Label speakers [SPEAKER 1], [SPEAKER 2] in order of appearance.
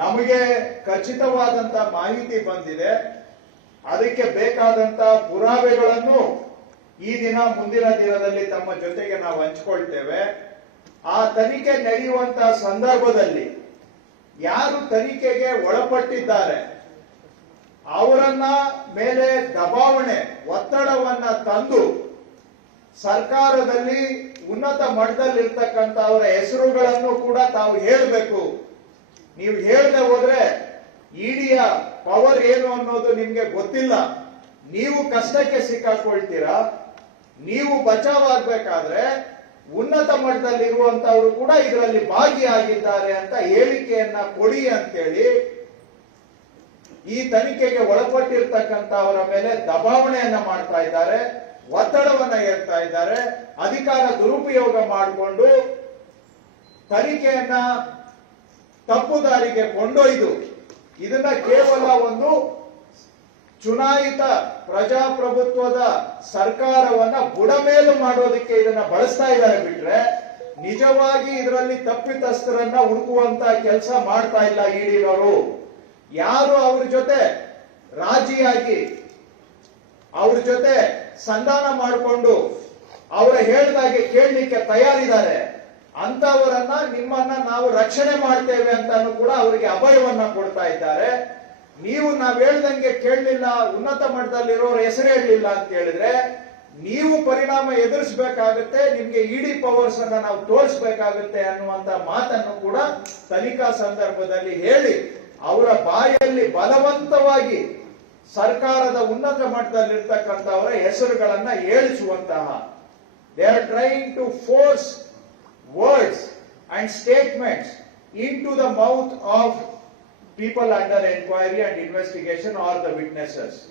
[SPEAKER 1] ನಮಗೆ ಖಚಿತವಾದಂತ ಮಾಹಿತಿ ಬಂದಿದೆ. ಅದಕ್ಕೆ ಬೇಕಾದಂತ ಪುರಾವೆಗಳನ್ನು ಈ ದಿನ ಮುಂದಿನ ದಿನದಲ್ಲಿ ತಮ್ಮ ಜೊತೆಗೆ ನಾವು ಹಂಚಿಕೊಳ್ತೇವೆ. ಆ ತನಿಖೆ ನಡೆಯುವಂತ ಸಂದರ್ಭದಲ್ಲಿ ಯಾರು ತನಿಖೆಗೆ ಒಳಪಟ್ಟಿದ್ದಾರೆ, ಅವರನ್ನ ಮೇಲೆ ದಬಾವಣೆ, ಒತ್ತಡವನ್ನ ತಂದು ಸರ್ಕಾರದಲ್ಲಿ ಉನ್ನತ ಮಟ್ಟದಲ್ಲಿರ್ತಕ್ಕಂಥ ಅವರ ಹೆಸರುಗಳನ್ನು ಕೂಡ ತಾವು ಹೇಳಬೇಕು. ನೀವು ಹೇಳದೆ ಹೋದ್ರೆ ಇಡಿಯ ಪವರ್ ಏನು ಅನ್ನೋದು ನಿಮ್ಗೆ ಗೊತ್ತಿಲ್ಲ. ನೀವು ಕಷ್ಟಕ್ಕೆ ಸಿಕ್ಕಾಕೊಳ್ತೀರಾ? ನೀವು ಬಚಾವಾಗಬೇಕಾದ್ರೆ ಉನ್ನತ ಮಟ್ಟದಲ್ಲಿರುವಂತವರು ಕೂಡ ಇದರಲ್ಲಿ ಭಾಗಿಯಾಗಿದ್ದಾರೆ ಅಂತ ಹೇಳಿಕೆಯನ್ನ ಕೊಡಿ ಅಂತೇಳಿ ಈ ತನಿಖೆಗೆ ಒಳಪಟ್ಟಿರ್ತಕ್ಕಂಥವರ ಮೇಲೆ ದಬಾವಣೆಯನ್ನ ಮಾಡ್ತಾ ಇದ್ದಾರೆ, ಒತ್ತಡವನ್ನ ಹೇಳ್ತಾ ಇದ್ದಾರೆ, ಅಧಿಕಾರ ದುರುಪಯೋಗ ಮಾಡಿಕೊಂಡು ತನಿಖೆಯನ್ನ ತಪ್ಪು ದಾರಿಗೆ ಕೊಂಡೊಯ್ದು ಇದನ್ನ ಕೇವಲ ಒಂದು ಚುನಾಯಿತ ಪ್ರಜಾಪ್ರಭುತ್ವದ ಸರ್ಕಾರವನ್ನ ಬುಡಮೇಲು ಮಾಡೋದಕ್ಕೆ ಇದನ್ನ ಬಳಸ್ತಾ ಇದ್ದಾರೆ ಬಿಟ್ರೆ ನಿಜವಾಗಿ ಇದರಲ್ಲಿ ತಪ್ಪಿತಸ್ಥರನ್ನ ಹುಡುಕುವಂತ ಕೆಲಸ ಮಾಡ್ತಾ ಇಲ್ಲ ಈಡಿನವರು ಯಾರು ಅವ್ರ ಜೊತೆ ರಾಜಿಯಾಗಿ ಅವ್ರ ಜೊತೆ ಸಂಧಾನ ಮಾಡಿಕೊಂಡು ಅವರ ಹೇಳಿದಾಗೆ ಕೇಳಲಿಕ್ಕೆ ತಯಾರಿದ್ದಾರೆ? ಅಂತವರನ್ನ, ನಿಮ್ಮನ್ನ ನಾವು ರಕ್ಷಣೆ ಮಾಡ್ತೇವೆ ಅಂತಾನು ಕೂಡ ಅವರಿಗೆ ಅಭಯವನ್ನ ಕೊಡ್ತಾ ಇದ್ದಾರೆ. ನೀವು ನಾವ್ ಹೇಳ್ದಂಗೆ ಕೇಳಲಿಲ್ಲ, ಉನ್ನತ ಮಟ್ಟದಲ್ಲಿರೋರ ಹೆಸರು ಹೇಳಲಿಲ್ಲ ಅಂತ ಹೇಳಿದ್ರೆ, ನೀವು ಪರಿಣಾಮ ಎದುರಿಸಬೇಕಾಗುತ್ತೆ, ನಿಮ್ಗೆ ಇಡಿ ಪವರ್ಸ್ ಅನ್ನ ನಾವು ತೋರಿಸಬೇಕಾಗುತ್ತೆ ಅನ್ನುವಂತ ಮಾತನ್ನು ಕೂಡ ತನಿಖಾ ಸಂದರ್ಭದಲ್ಲಿ ಹೇಳಿ, ಅವರ ಬಾಯಲ್ಲಿ ಬಲವಂತವಾಗಿ ಸರ್ಕಾರದ ಉನ್ನತ ಮಟ್ಟದಲ್ಲಿರ್ತಕ್ಕಂಥವರ ಹೆಸರುಗಳನ್ನ ಹೇಳಿಸುವಂತಹ. They are trying to force words and statements into the mouth of people under inquiry and investigation or the witnesses.